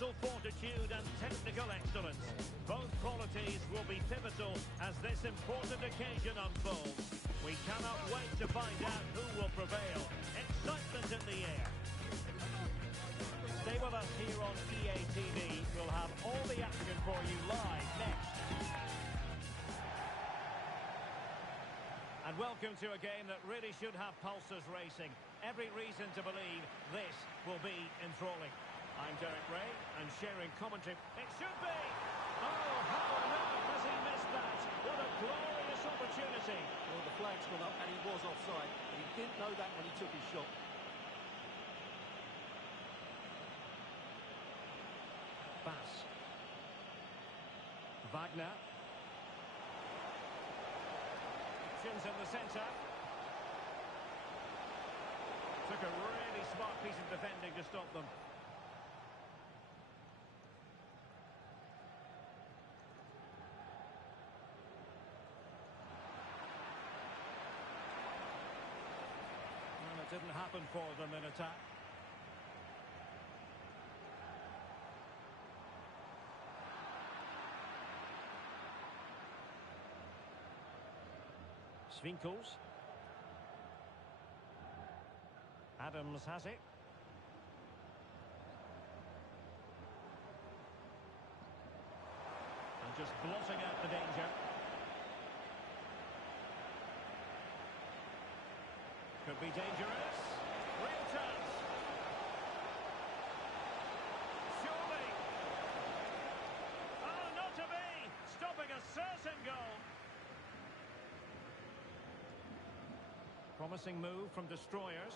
mental fortitude and technical excellence. Both qualities will be pivotal as this important occasion unfolds. We cannot wait to find out who will prevail. Excitement in the air. Stay with us here on EA TV. We'll have all the action for you live next. And welcome to a game that really should have pulses racing. Every reason to believe this will be enthralling. I'm Derek Ray, and sharing commentary. It should be! Oh, how on earth has he missed that? What a glorious opportunity. Well, the flag's gone up and he was offside. He didn't know that when he took his shot. Bass. Wagner. Options in the centre. Took a really smart piece of defending to stop them. Well, it didn't happen for them in attack. Swinkels. Adams has it. And just blotting out the danger. Could be dangerous. Real chance. Surely. Oh, not to be. Stopping a certain goal. Promising move from destroyers.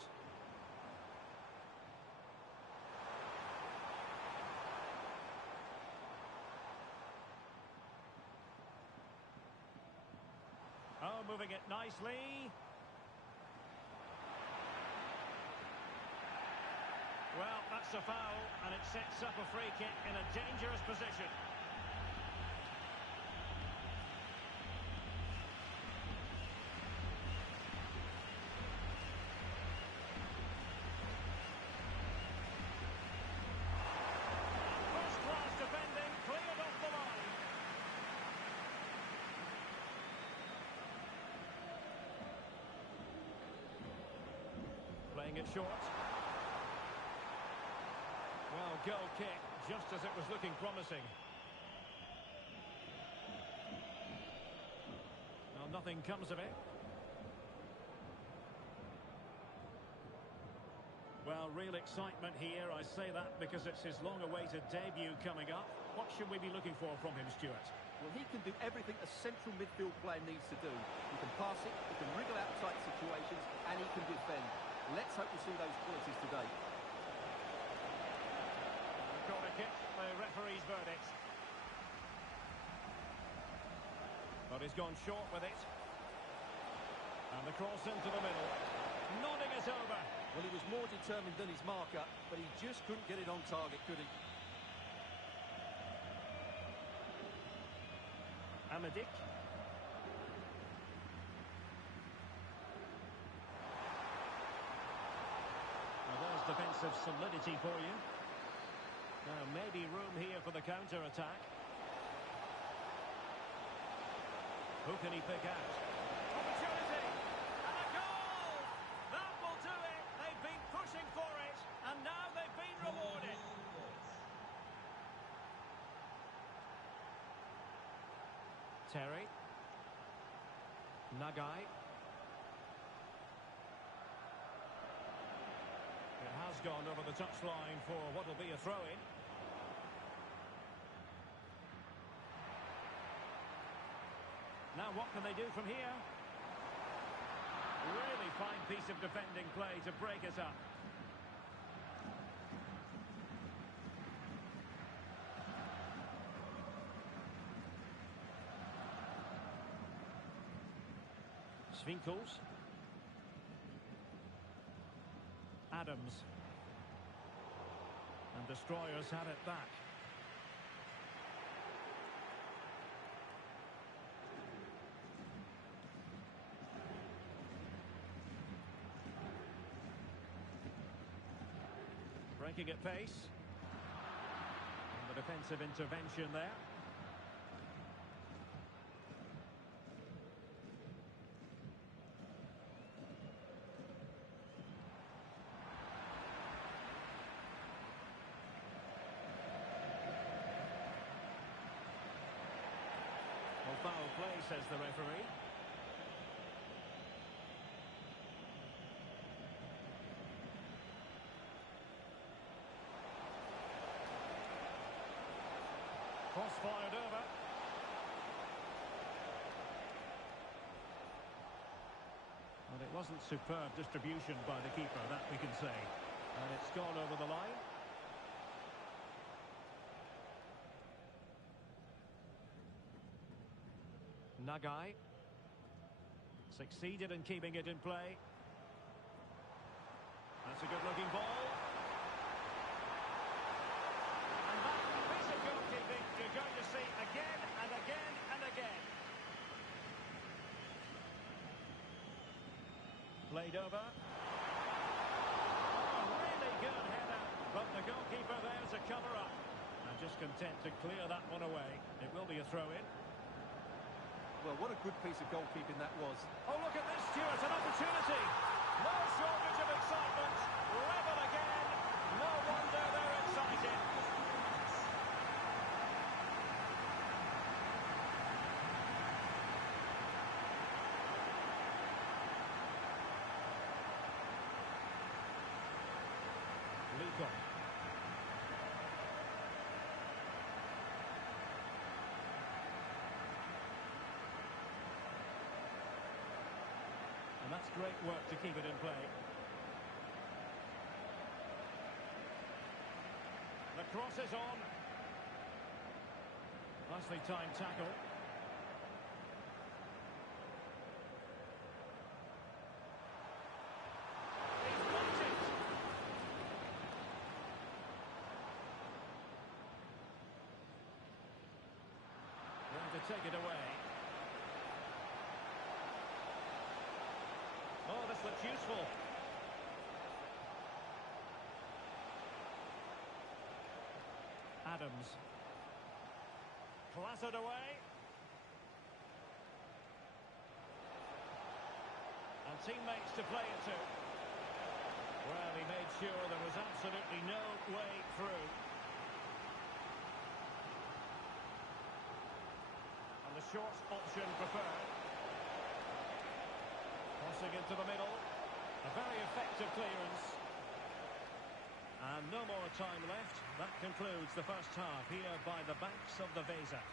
Oh, moving it nicely. Well, that's a foul, and it sets up a free kick in a dangerous position. Playing it short. Well, goal kick, just as it was looking promising. Well, nothing comes of it. Well, real excitement here. I say that because it's his long-awaited debut coming up. What should we be looking for from him, Stuart? Well, he can do everything a central midfield player needs to do. He can pass it, he can wriggle out tight situations, and he can defend. Let's hope we see those qualities today. Corner kick, the referee's verdict. But he's gone short with it. And the cross into the middle. Nodding it over. Well, he was more determined than his marker, but he just couldn't get it on target, could he? Amadik. Defensive solidity for you. Now maybe room here for the counter-attack. Who can he pick out? Opportunity! And a goal! That will do it! They've been pushing for it, and now they've been rewarded. Terry. Nagai. It has gone over the touchline for what will be a throw-in. Now what can they do from here? Really fine piece of defending play to break it up. Swinkels. Adams. And destroyers had it back. Breaking at pace. defensive intervention there. Well, foul play, says the referee. Cross fired over. Well, it wasn't superb distribution by the keeper, that we can say. And it's gone over the line. Nagai succeeded in keeping it in play. That's a good-looking ball. And that piece of goalkeeping you're going to see again and again and again. Played over. Oh, really good header. But the goalkeeper there to cover up. And just content to clear that one away. It will be a throw-in. Well, what a good piece of goalkeeping that was. Oh, look at this, Stuart, an opportunity. No shortage of excitement. Level again. No wonder they're excited. Lico. And that's great work to keep it in play. The cross is on. Nicely timed tackle. He's blocked it. Going to take it away. Oh, this looks useful. Adams. Clattered away. And teammates to play it to. Well, he made sure there was absolutely no way through. And the short option preferred. Crossing into the middle. A very effective clearance. And no more time left. That concludes the first half here by the banks of the Weser.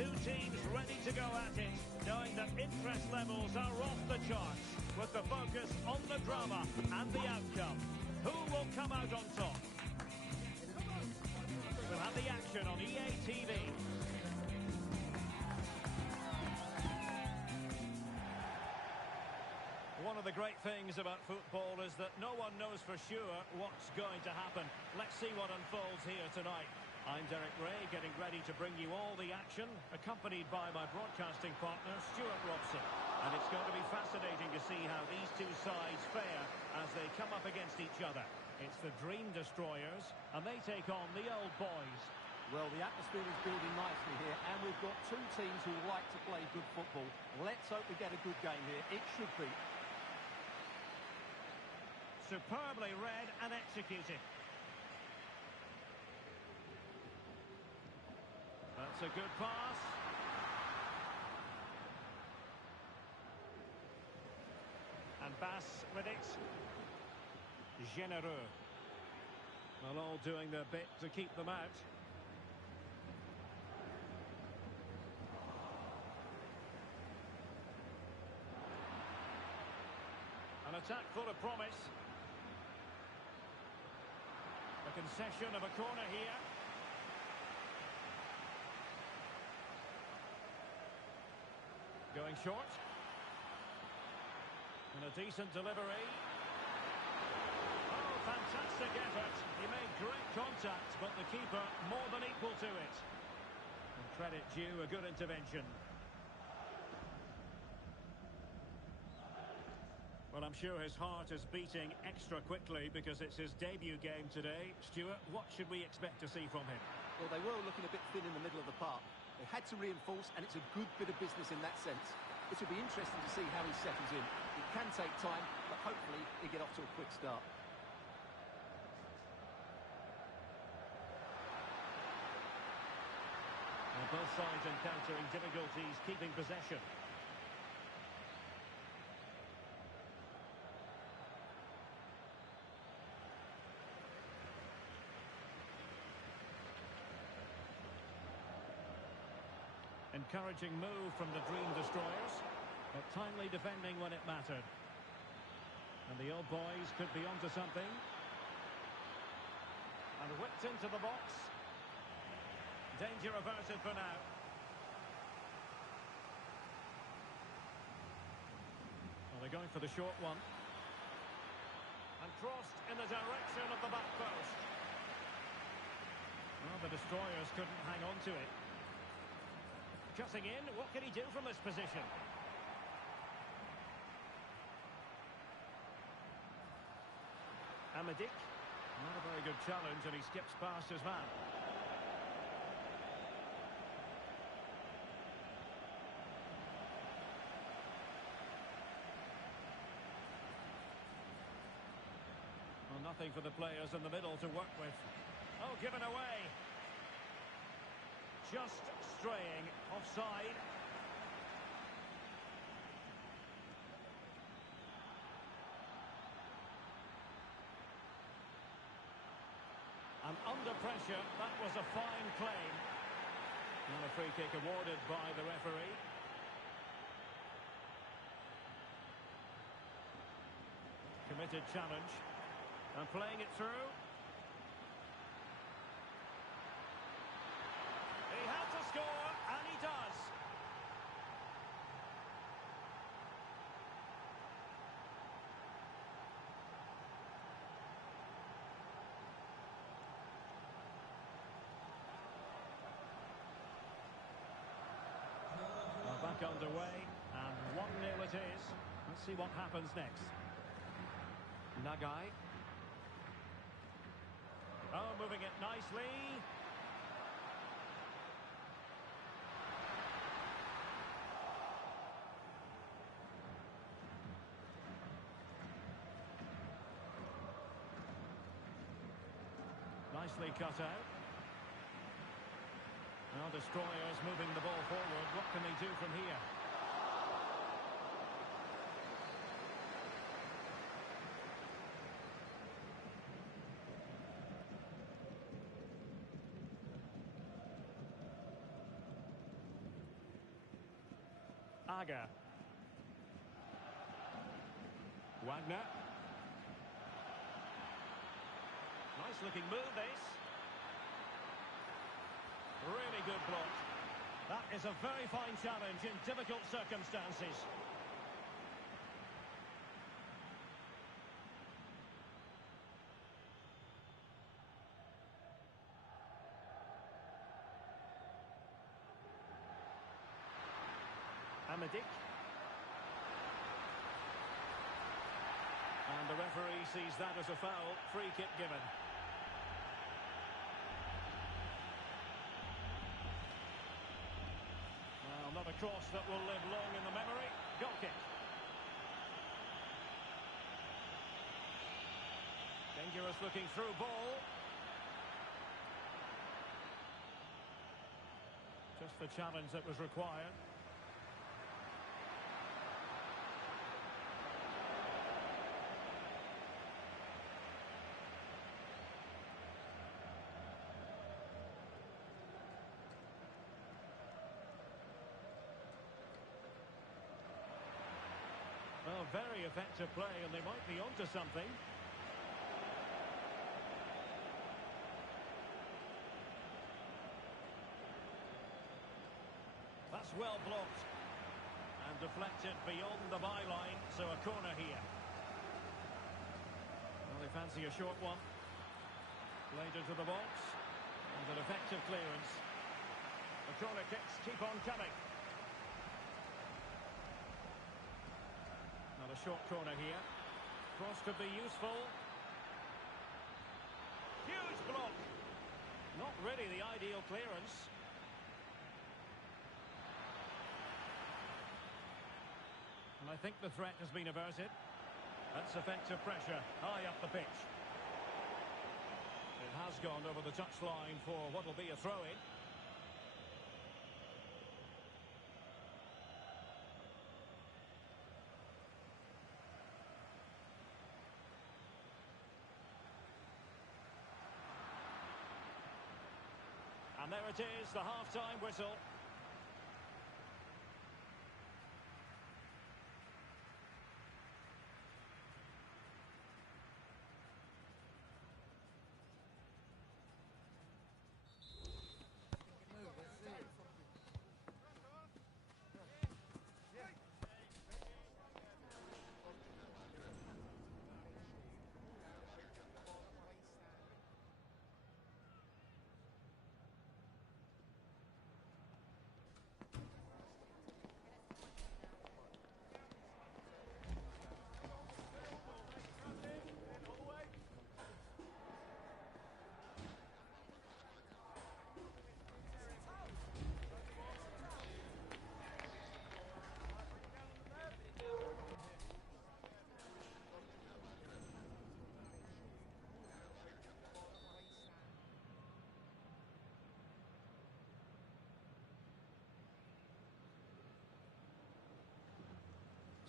Two teams ready to go at it, knowing that interest levels are off the charts, with the focus on the drama and the outcome. Who will come out on top? We'll have the action on EA TV. One of the great things about football is that no one knows for sure what's going to happen. Let's see what unfolds here tonight. I'm Derek Ray, getting ready to bring you all the action, accompanied by my broadcasting partner, Stuart Robson. And it's going to be fascinating to see how these two sides fare as they come up against each other. It's the Dream Destroyers, and they take on the Old Boys. Well, the atmosphere is building nicely here, and we've got two teams who like to play good football. Let's hope we get a good game here. It should be. Superbly read and executed. That's a good pass. And Bass with it. Genereux. Well, all doing their bit to keep them out. An attack full of promise. A concession of a corner here. Going short. And a decent delivery. Oh, fantastic effort. He made great contact, but the keeper more than equal to it. And credit due, a good intervention. Well, I'm sure his heart is beating extra quickly because it's his debut game today. Stuart, what should we expect to see from him? Well, they were looking a bit thin in the middle of the park. They had to reinforce, and it's a good bit of business in that sense. It will be interesting to see how he settles in. It can take time, but hopefully he'll get off to a quick start. Well, both sides encountering difficulties keeping possession. Encouraging move from the Dream Destroyers, but timely defending when it mattered. And the Old Boys could be onto something. And whipped into the box. Danger averted for now. Well, they're going for the short one. And crossed in the direction of the back post. Well, the Destroyers couldn't hang on to it. Cutting in, what can he do from this position? Amadik, not a very good challenge, and he skips past his man. Well, nothing for the players in the middle to work with. Oh, given away. Just straying offside. And under pressure, that was a fine claim. And a free kick awarded by the referee. Committed challenge. And playing it through. He had to score, and he does. Well, back underway, and 1-0 it is. Let's see what happens next. Nagai. Oh, moving it nicely. Nicely cut out. Now Destroyers moving the ball forward. What can they do from here? Saga. Wagner. Nice looking move, this. Really good block. That is a very fine challenge in difficult circumstances. Amadik. And the referee sees that as a foul. Free kick given. Well, not a cross that will live long in the memory. Goal kick. Dangerous looking through ball. Just the challenge that was required. Well, very effective play, and they might be onto something. That's well blocked. And deflected beyond the byline, so a corner here. Well, they fancy a short one. Played into the box. And an effective clearance. The corner kicks keep on coming. A short corner here. Cross could be useful. Huge block. Not really the ideal clearance. And I think the threat has been averted. That's effective pressure high up the pitch. It has gone over the touchline for what will be a throw-in. And there it is, the half-time whistle.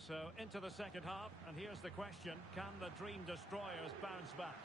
So into the second half, and here's the question: can the Dream Destroyers bounce back?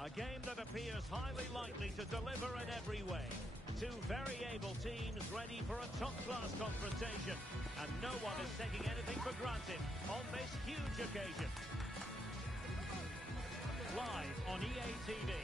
A game that appears highly likely to deliver in every way. Two very able teams ready for a top-class confrontation. And no one is taking anything for granted on this huge occasion. Live on EA TV.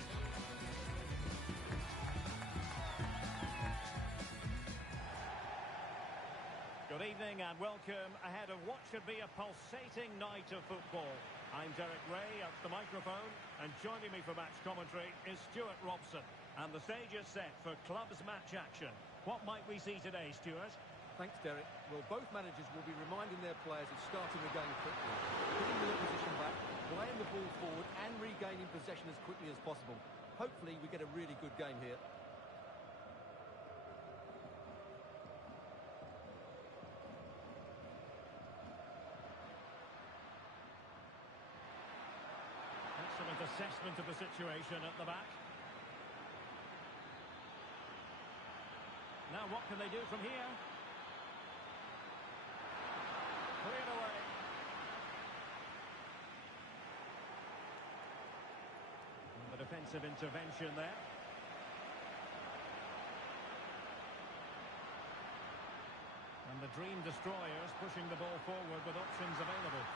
Good evening and welcome ahead of what should be a pulsating night of football. I'm Derek Ray at the microphone, and joining me for match commentary is Stuart Robson. And the stage is set for clubs match action. What might we see today, Stuart? Thanks, Derek. Well, both managers will be reminding their players of starting the game quickly, putting the opposition back, playing the ball forward and regaining possession as quickly as possible. Hopefully we get a really good game here. Excellent assessment of the situation at the back. Now what can they do from here? Cleared away. And the defensive intervention there. And the Dream Destroyers pushing the ball forward with options available.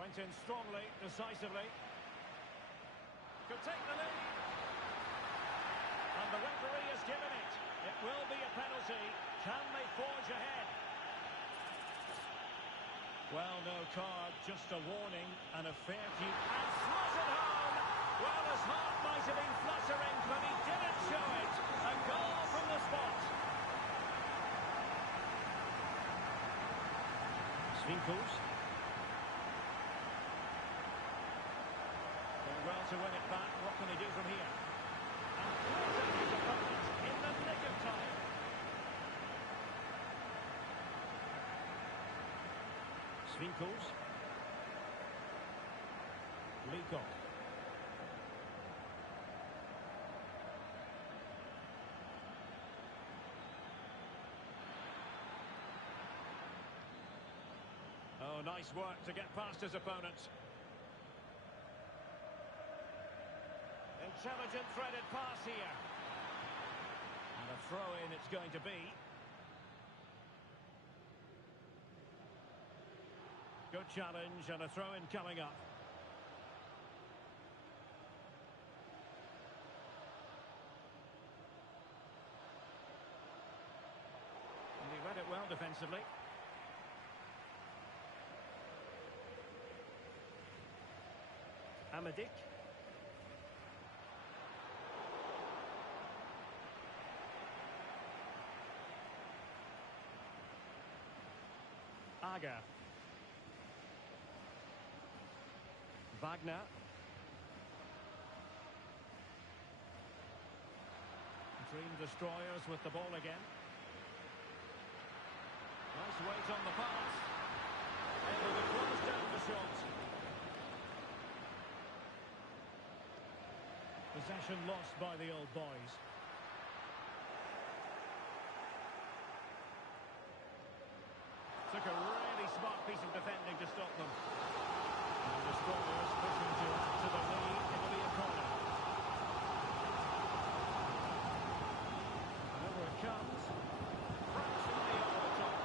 Went in strongly, decisively. Could take the lead. And the referee has given it. It will be a penalty. Can they forge ahead? Well, no card, just a warning and a fair few. And slotted home! Well, his heart might have been fluttering, but he didn't show it. A goal from the spot. Swinkels. Well, to win it back, what can he do from here? And close out his opponent in the nick of time. Swinkels. Leacock. Oh, nice work to get past his opponent. Intelligent threaded pass here. And a throw-in it's going to be. Good challenge and a throw-in coming up. And he read it well defensively. Amadik. Aga. Wagner. Dream Destroyers with the ball again. Nice weight on the pass. Able to close down the shot. Possession lost by the old boys. Took a really smart piece of defending to stop them. And the Destroyers pushing to add to the lead. It'll be a corner. And over it comes. Fractionally over the top.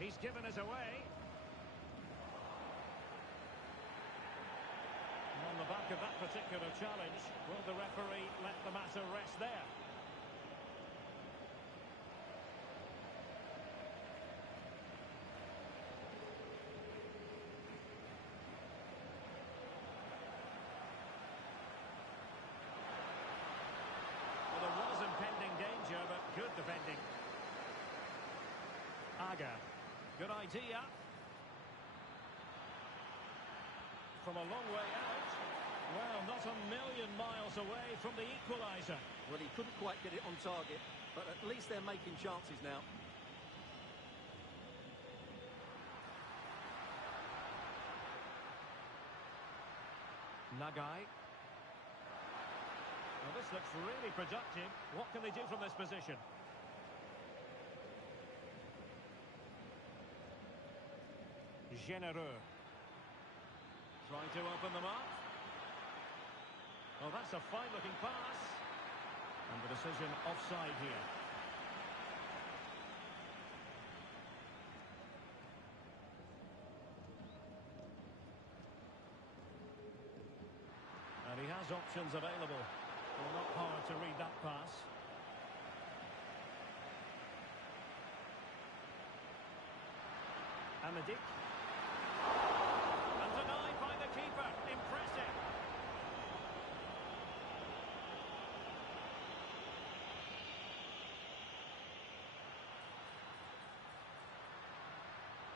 He's given us away. On the back of that particular challenge, will the referee let the matter rest there? Well, there was impending danger, but good defending. Aga, good idea. From a long way out. Well, not a million miles away from the equaliser. Well, he couldn't quite get it on target. but at least they're making chances now. Nagai. Well, this looks really productive. What can they do from this position? Genereux. Trying to open them up. Well, that's a fine-looking pass. And the decision offside here. And he has options available. Well, not hard to read that pass. Amadik. And denied by the keeper. Impressive.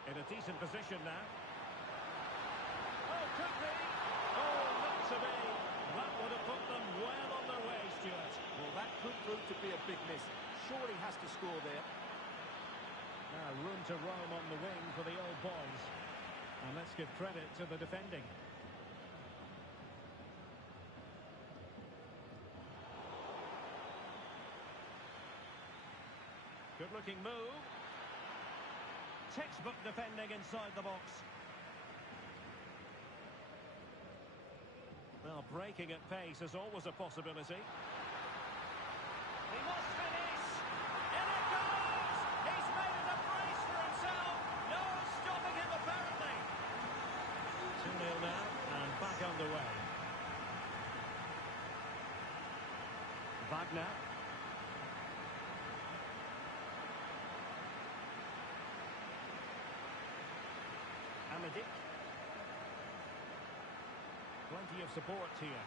In a decent position now. Oh, could be. Oh, not to be. That would have put them well on their way, Stuart. Well, that could prove to be a big miss. Surely has to score there. Now, room to roam on the wing for the old boys. And let's give credit to the defending. Good-looking move. Textbook defending inside the box. Well, breaking at pace is always a possibility. He must finish! In it goes! He's made it a brace for himself! No stopping him, apparently! 2-0 now, and back underway. Wagner. Amadik. Plenty of support here.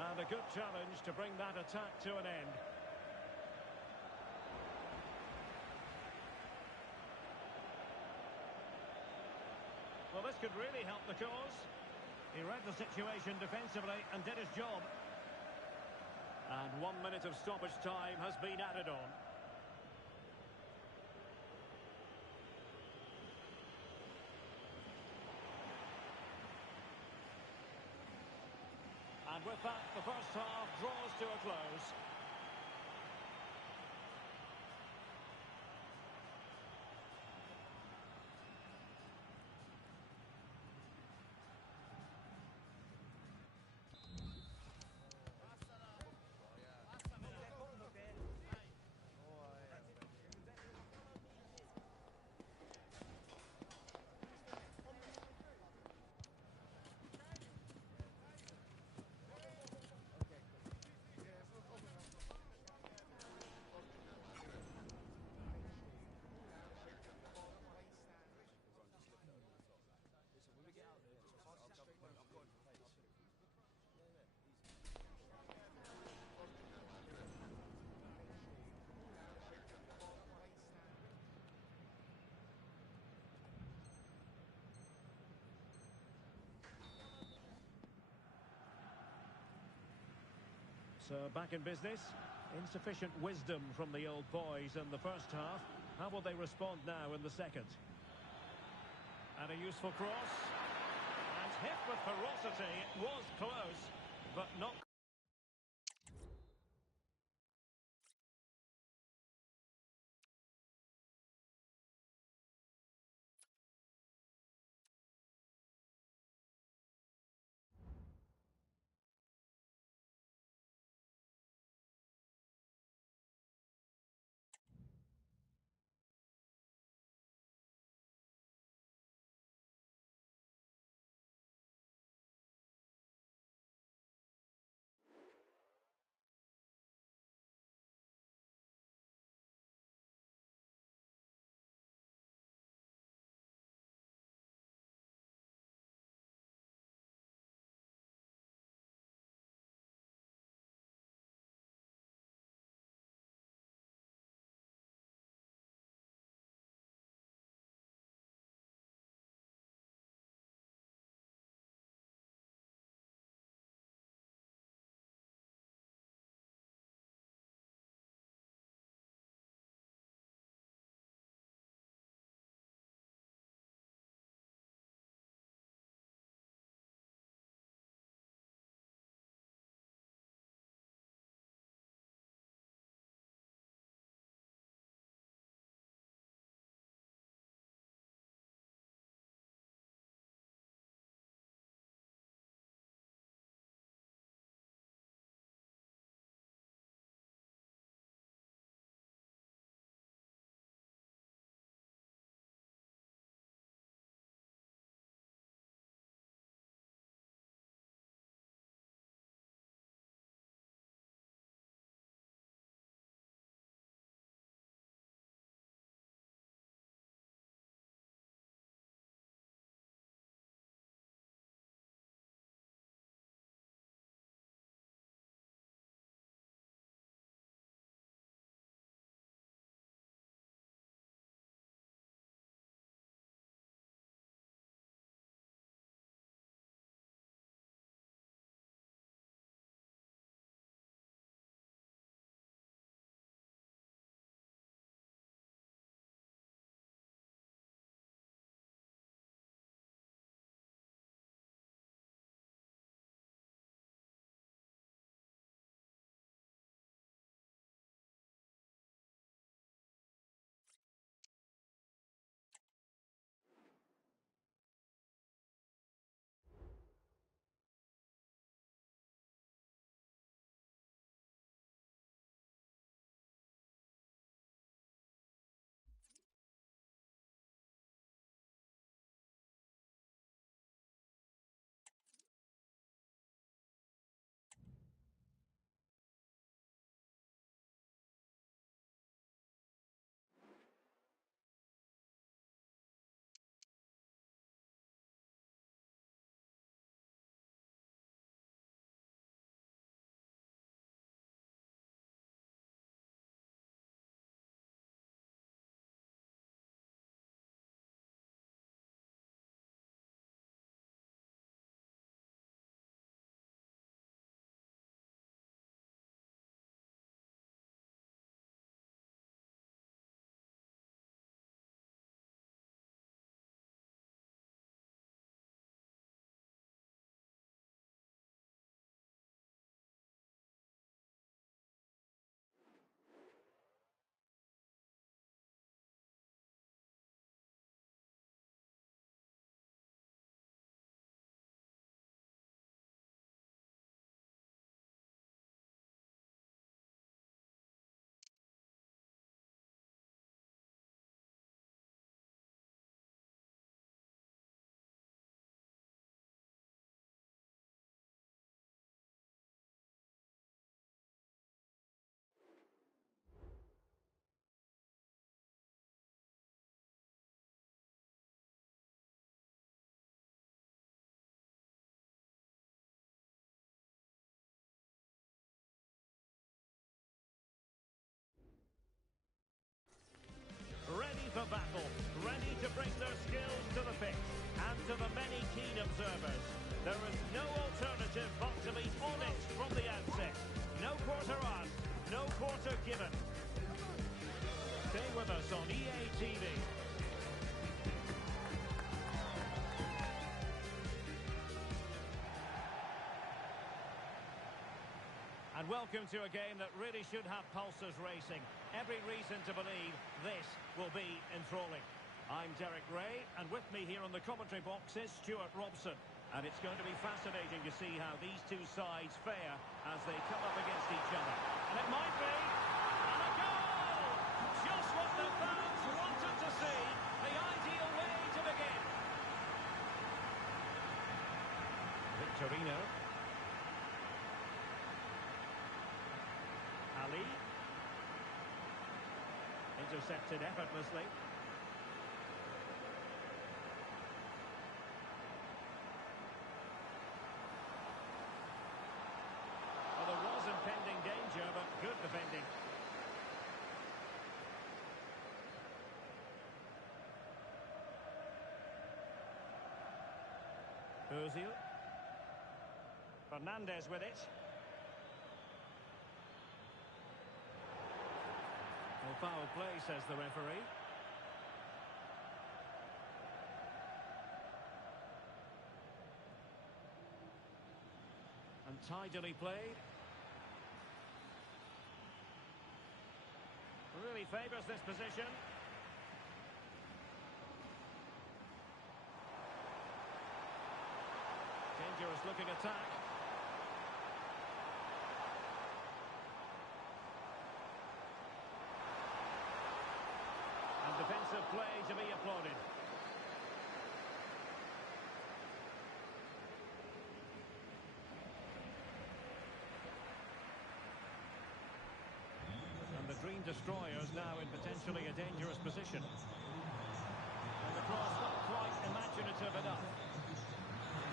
And a good challenge to bring that attack to an end. Well, this could really help the cause. He read the situation defensively and did his job. And 1 minute of stoppage time has been added on. And with that, the first half draws to a close. So back in business. Insufficient wisdom from the old boys in the first half. How will they respond now in the second? And a useful cross. And hit with ferocity. It was close, but not observers. There is no alternative but to be honest from the outset. No quarter on, no quarter given. Stay with us on EA TV. And welcome to a game that really should have pulses racing. Every reason to believe this will be enthralling. I'm Derek Ray, and with me here on the commentary box is Stuart Robson. And it's going to be fascinating to see how these two sides fare as they come up against each other. And it might be... And a goal! Just what the fans wanted to see. The ideal way to begin. Victorino. Ali. Intercepted effortlessly. Well, there was impending danger, but good defending. Ozil. Fernandez with it. Well, foul play, says the referee. And tidily played. Really favours this position. Dangerous looking attack. And defensive play to be applauded. And the Dream Destroyers now in potentially a dangerous position. And the cross not quite imaginative enough.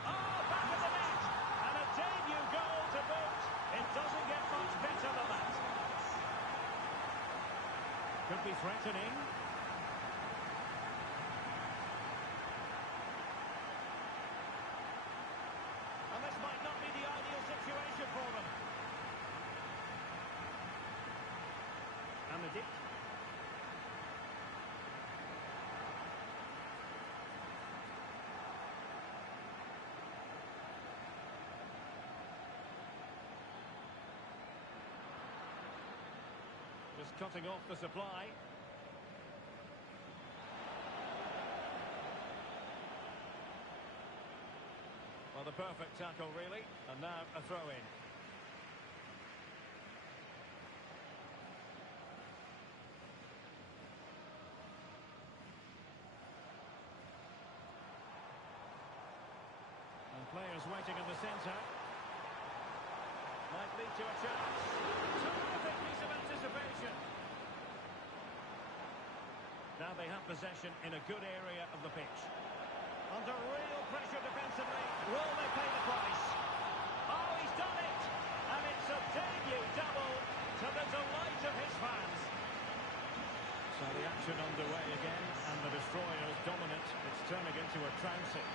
Oh, back of the net! And a debut goal to boot. It doesn't get much better than that. Could be threatening. And this might not be the ideal situation for them. And the dip. Just cutting off the supply. Well, the perfect tackle, really. And now a throw-in. And players waiting in the centre. Might lead to a chance. Terrific piece of anticipation. Now they have possession in a good area of the pitch. Under real pressure defensively. Will they pay the price? Oh, he's done it! And it's a debut double to the delight of his fans. So the action underway again, and the Destroyers dominant. It's turning into a trouncing.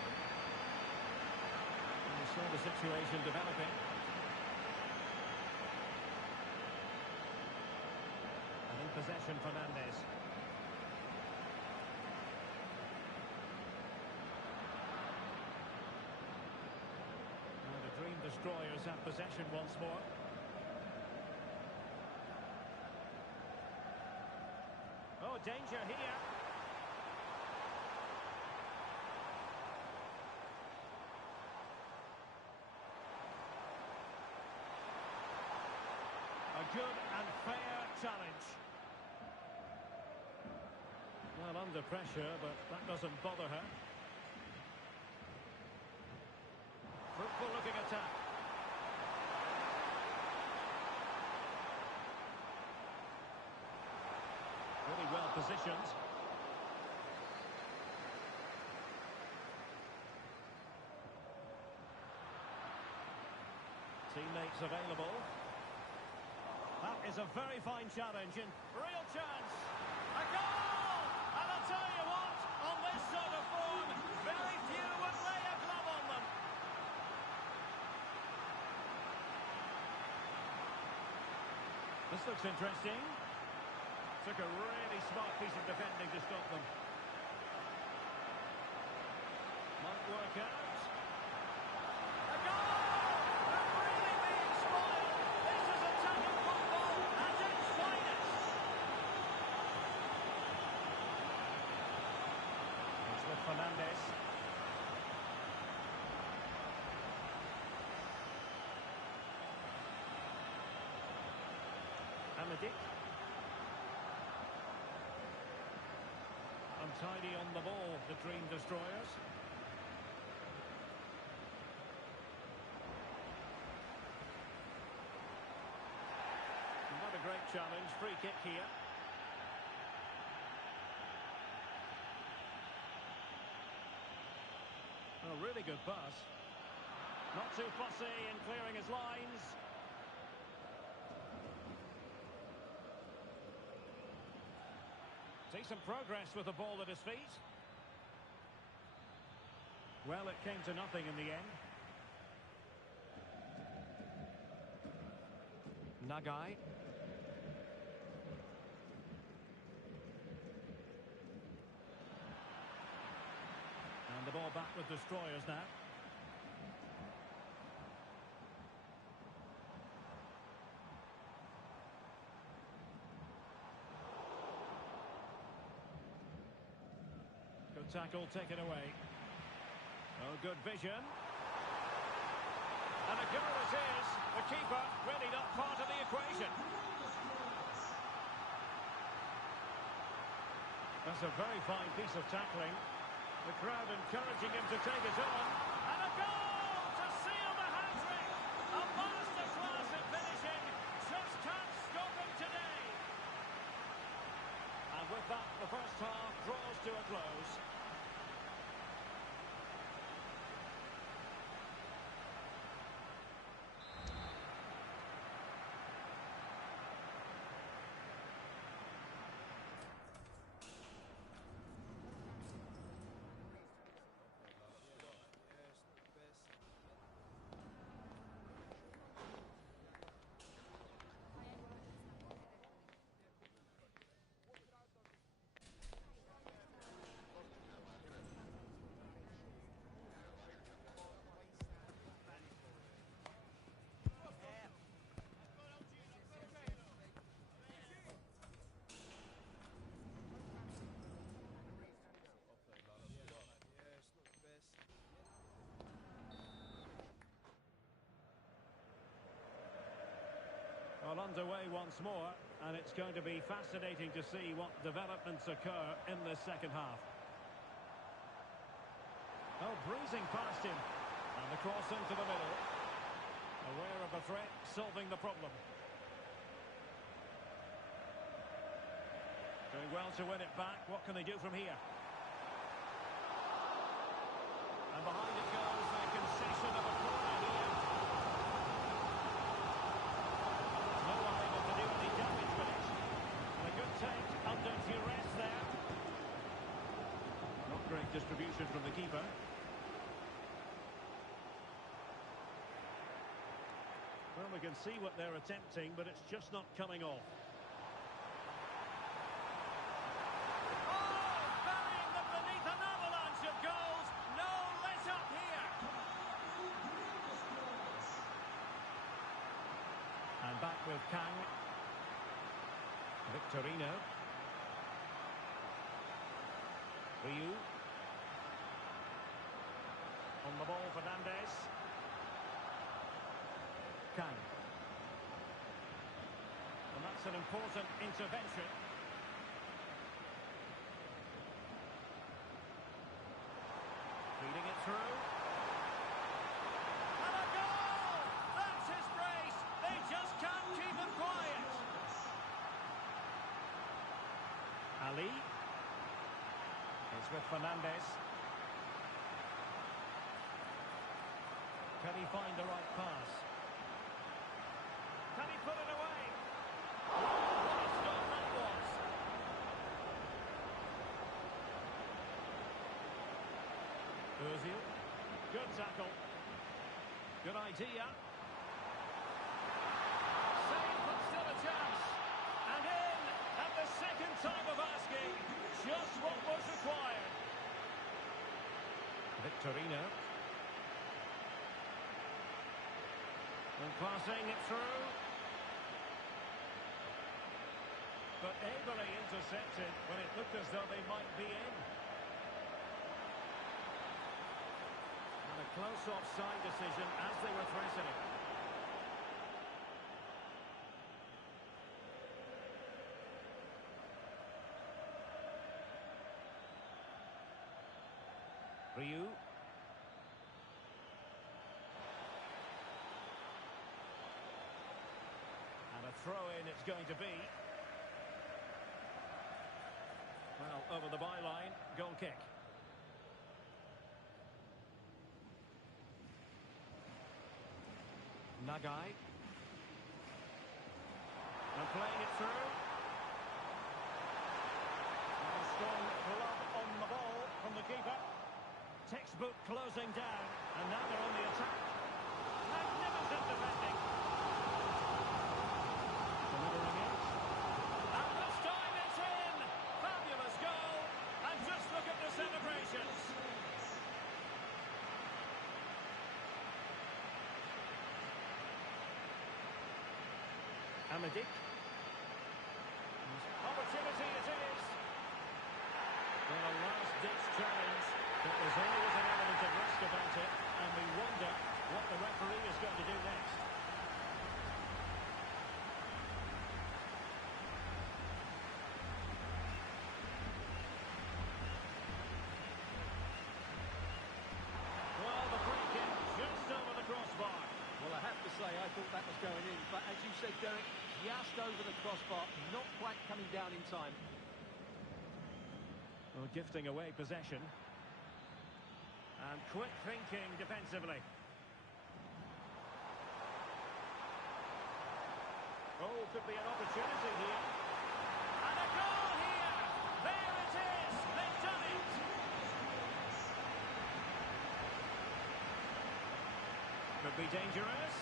And we saw the situation developing. And in possession, Fernandez. Dream Destroyers have possession once more. Oh, danger here. A good and fair challenge. Well, under pressure, but that doesn't bother her. Fruitful looking attack. Really well positioned. Teammates available. That is a very fine challenge and real chance. A goal! And I'll tell you what, on this sort of form, very few would lay a glove on them. This looks interesting. Took a really smart piece of defending to stop them. Might work out. A goal! They're really being spoiled. This is attacking football at its finest. It's with Fernandes. Amadik. Untidy on the ball, the Dream Destroyers. What a great challenge, free kick here. A really good pass. Not too fussy in clearing his lines. Decent progress with the ball at his feet. Well, it came to nothing in the end. Nagai. And the ball back with Destroyers now. Good tackle, taken away. Oh, good vision. And a goal it is. The keeper really not part of the equation. That's a very fine piece of tackling. The crowd encouraging him to take it on. And a goal to seal the hat-trick. A masterclass in finishing. Just can't stop him today. And with that, the first half draws to a close. Well, underway once more, and it's going to be fascinating to see what developments occur in this second half. Oh, breezing past him, and the cross into the middle. Aware of the threat, solving the problem. Doing well to win it back. What can they do from here? And behind it goes a concession of a corner here. No one able to do any damage with it. And a good take under duress there. Not great distribution from the keeper. Well, we can see what they're attempting, but it's just not coming off. And back with Kang. Victorino. Ryu. On the ball, Fernandes. Kang. And that's an important intervention. Feeding it through. And a goal! That's his brace. They just can't keep him quiet. Ali. It's with Fernandes. Can he find the right pass? Can he put it away? What a stop that was. Ozil. Good tackle. Good idea. Save, but still a chance. second time of asking, just what was required. Victorino. And passing it through. But ably intercepted when it looked as though they might be in. And a close offside decision as they were threatening. Ryu. And a throw-in it's going to be. Well, over the byline, goal kick. Nagai. And playing it through. And a strong glove on the ball from the keeper. Textbook closing down, and now they're on the attack. Magnificent defending. Delivering it. And this time it's in! Fabulous goal. And just look at the celebrations. Amadik. Opportunity it is. Well, a last-ditch challenge. But there's always an element of risk about it, and we wonder what the referee is going to do next. Well, the free kick just over the crossbar. Well, I have to say, I thought that was going in, but as you said, Derek, just over the crossbar, not quite coming down in time. Well, gifting away possession. And quick thinking defensively. Oh, could be an opportunity here. And a goal here! There it is! They've done it! Could be dangerous.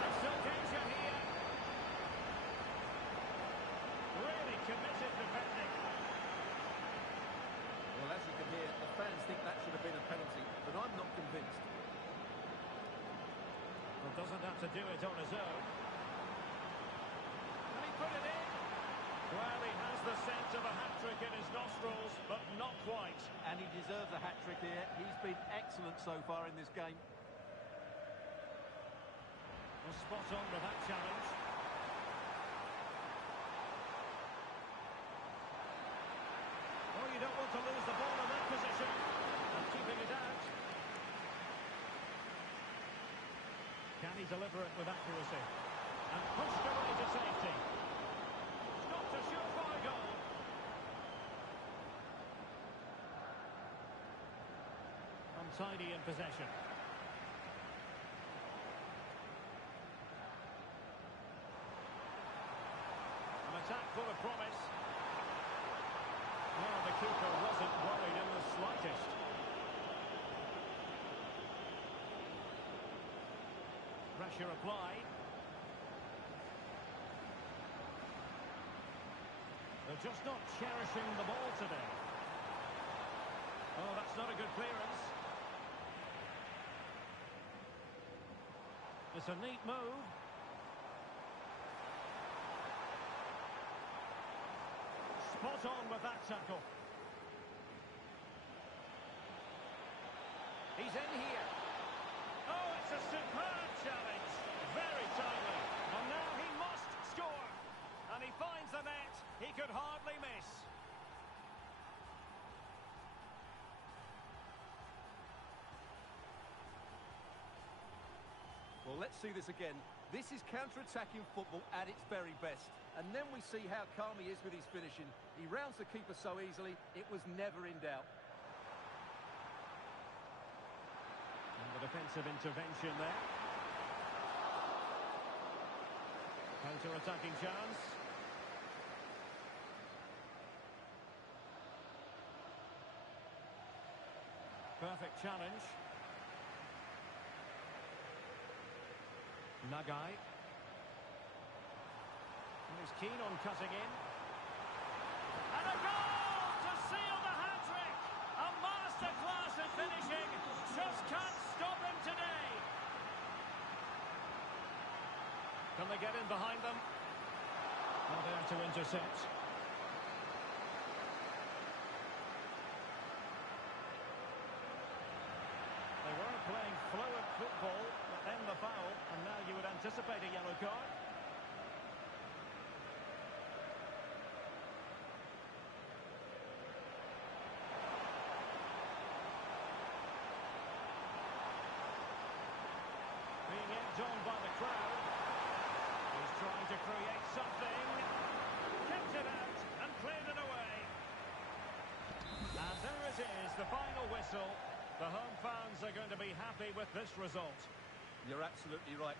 And still danger here. Really committed defending. Well, as you can hear, the fans think that should have been a penalty, but I'm not convinced. Well, doesn't have to do it on his own. Can he put it in? Well, he has the scent of a hat-trick in his nostrils, but not quite. And he deserves a hat-trick here. He's been excellent so far in this game. Well, spot on with that challenge. Oh, you don't want to lose the ball in that position. And keeping it out. Can he deliver it with accuracy? And pushed away to safety. Stopped a surefire goal. Untidy in possession. An attack full of promise. Well, the keeper wasn't worried in the slightest. Pressure applied. They're just not cherishing the ball today. Oh, that's not a good clearance. It's a neat move. Spot on with that tackle. He's in here. Oh, it's a superb challenge. Very timely. And now he must score. And he finds the net. He could hardly miss. Well, let's see this again. This is counter-attacking football at its very best. And then we see how calm he is with his finishing. He rounds the keeper so easily, it was never in doubt. And the defensive intervention there. Counter-attacking chance. Perfect challenge. Nagai. He's keen on cutting in. And a goal to seal the hat-trick! A masterclass in finishing. Just can't stop him today. Can they get in behind them? Well, there to intercept. They were playing fluent football, but then the foul, and now you would anticipate a yellow card. Being egged on by the crowd. He's trying to create something. Kept it out and cleared it away. And there it is, the final whistle. The home fans are going to be happy with this result. You're absolutely right.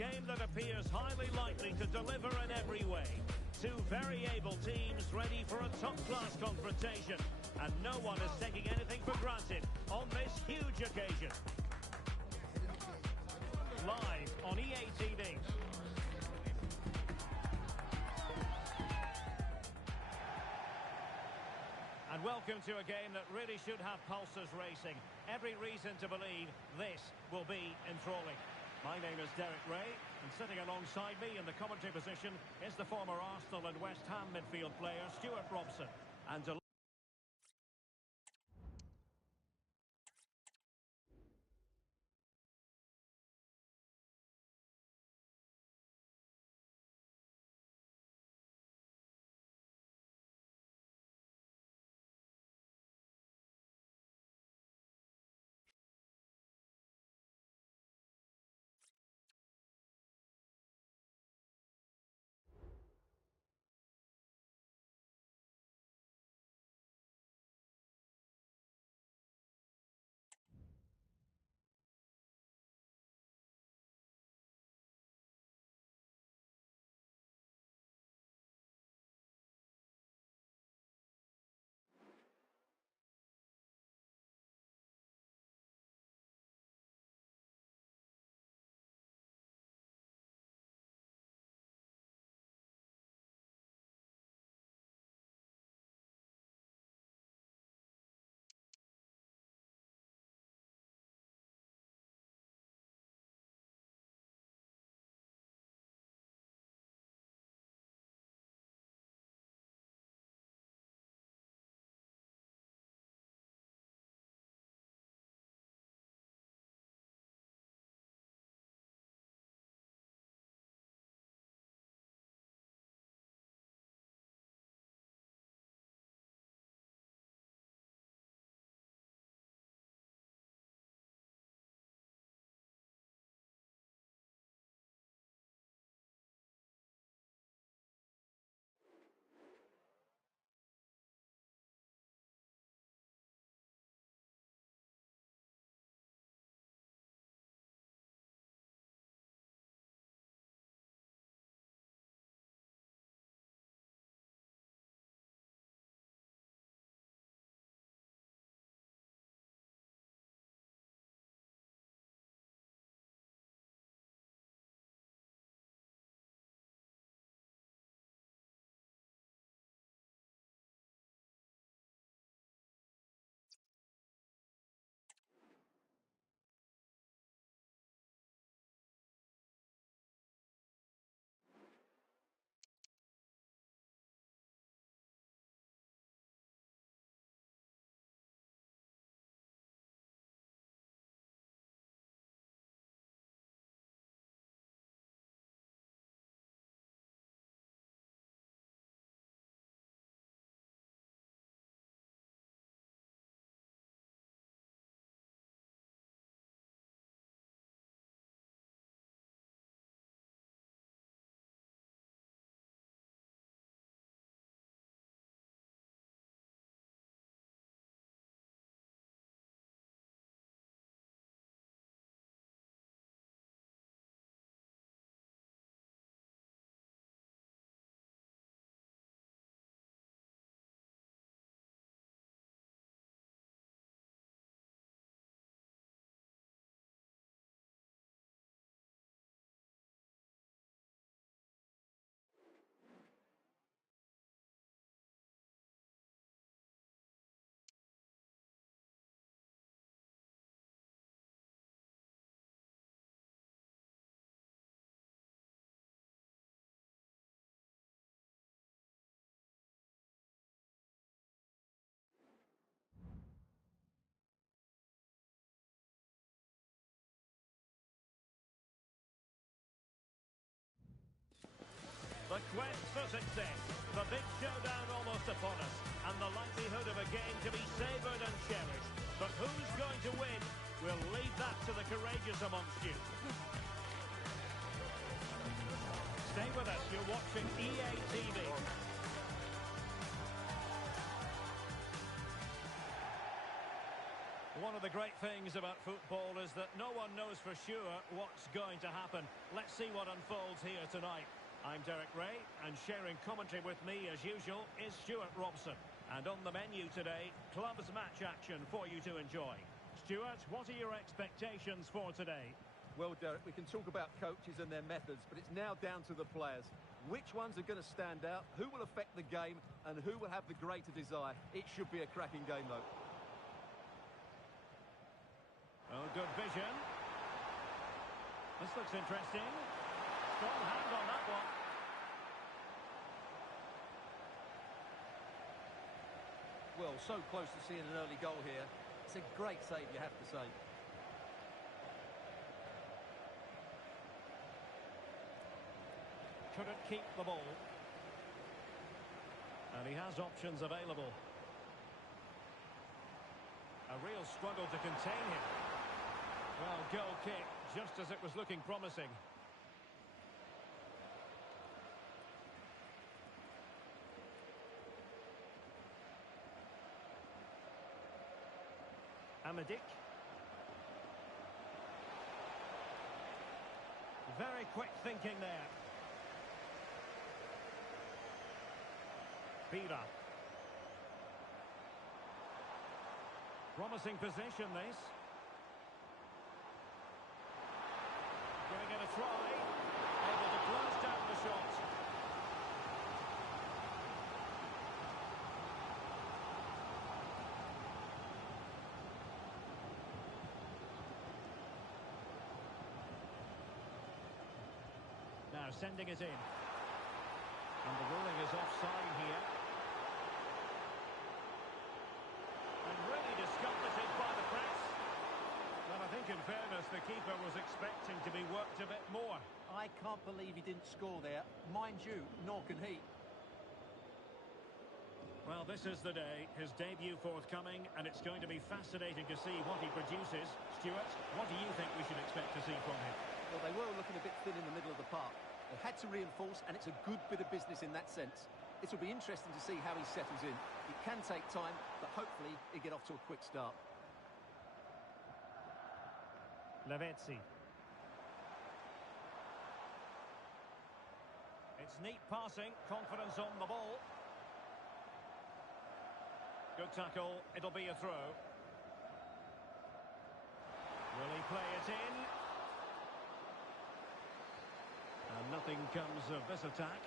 game that appears highly likely to deliver in every way. Two very able teams ready for a top-class confrontation. And no one is taking anything for granted on this huge occasion. Live on EA TV. And welcome to a game that really should have pulses racing. Every reason to believe this will be enthralling. My name is Derek Ray, and sitting alongside me in the commentary position is the former Arsenal and West Ham midfield player, Stuart Robson. And the quest for success. The big showdown almost upon us, and the likelihood of a game to be savoured and cherished. But who's going to win? We'll leave that to the courageous amongst you. Stay with us, you're watching EA TV. One of the great things about football is that no one knows for sure what's going to happen. Let's see what unfolds here tonight. I'm Derek Ray, and sharing commentary with me, as usual, is Stuart Robson. And on the menu today, clubs match action for you to enjoy. Stuart, what are your expectations for today? Well, Derek, we can talk about coaches and their methods, but it's now down to the players. Which ones are going to stand out, who will affect the game, and who will have the greater desire? It should be a cracking game, though. Oh, good vision. This looks interesting. Strong hand on that one. Well, so close to seeing an early goal here. It's a great save, you have to say. Couldn't keep the ball. And he has options available. A real struggle to contain him. Well, goal kick, just as it was looking promising. Amadik. Very quick thinking there. Bira. Promising position, this. Going to get a try. Able to close down the shot. Now sending it in. And the ruling is offside here. And really discomfited by the press. Well, I think in fairness, the keeper was expecting to be worked a bit more. I can't believe he didn't score there. Mind you, nor can he. Well, this is the day. His debut forthcoming, and it's going to be fascinating to see what he produces. Stuart, what do you think we should expect to see from him? Well, they were looking a bit thin in the middle of the park. They had to reinforce, and it's a good bit of business in that sense. It will be interesting to see how he settles in. It can take time, but hopefully he'll get off to a quick start. Lavezzi. It's neat passing, confidence on the ball. Good tackle, it'll be a throw. Will he play it in? And nothing comes of this attack.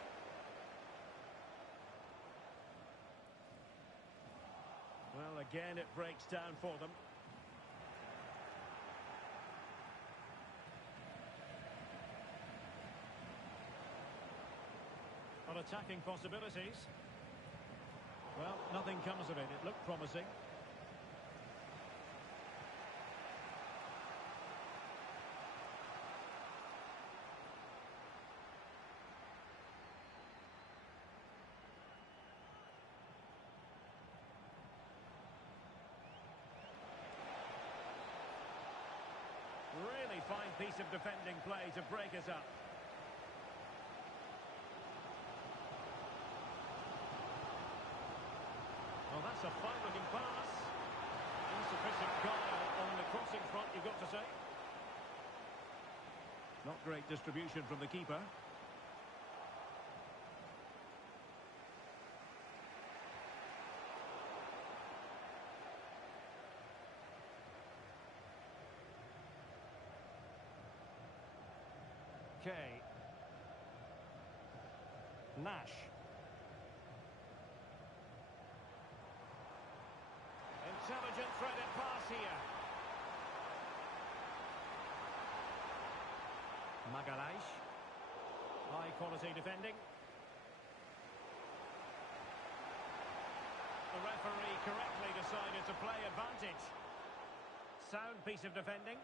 Well, again, it breaks down for them. On attacking possibilities. Well, nothing comes of it. It looked promising. Really fine piece of defending play to break it up. Well, that's a fine-looking pass. Insufficient guile on the crossing front, you've got to say. Not great distribution from the keeper. Okay. Nash. Intelligent threaded pass here. Magalhaes. High quality defending. The referee correctly decided to play advantage. Sound piece of defending.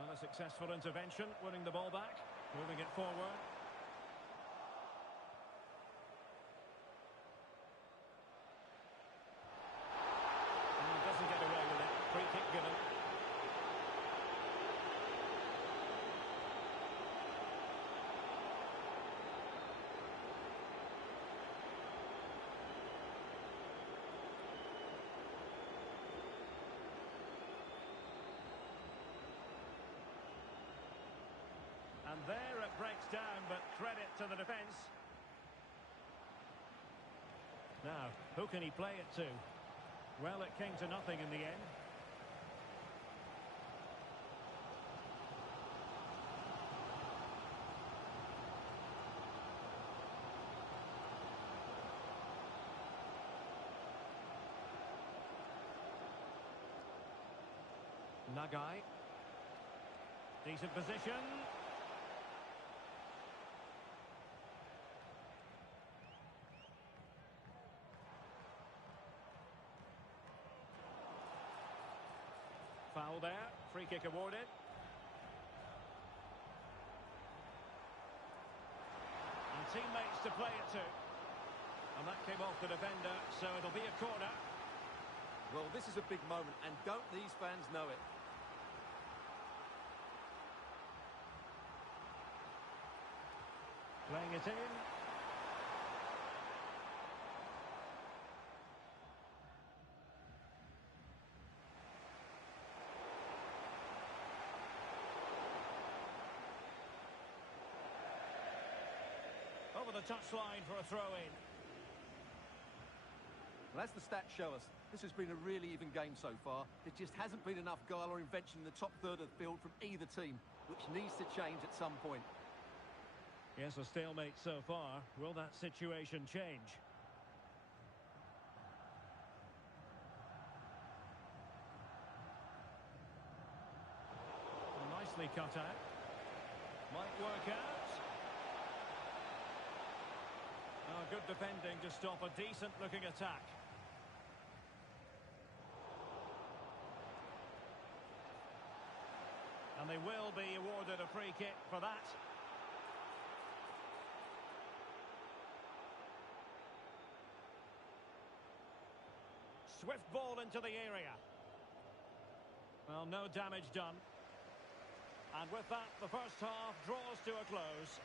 Well, a successful intervention, winning the ball back, moving it forward. And doesn't get away with it. Free kick given. And there it breaks down, but credit to the defence. Now, who can he play it to? Well, it came to nothing in the end. Nagai. Decent position. Foul there. Free kick awarded. And teammates to play it to. And that came off the defender, so it'll be a corner. Well, this is a big moment, and don't these fans know it? Playing it in. Over the touchline for a throw-in. Well, as the stats show us, this has been a really even game so far. There just hasn't been enough guile or invention in the top third of the field from either team, which needs to change at some point. Yes, a stalemate so far. Will that situation change? Nicely cut out. Might work out. Oh, good defending to stop a decent-looking attack. And they will be awarded a free kick for that. Swift ball into the area. Well, no damage done. And with that, the first half draws to a close.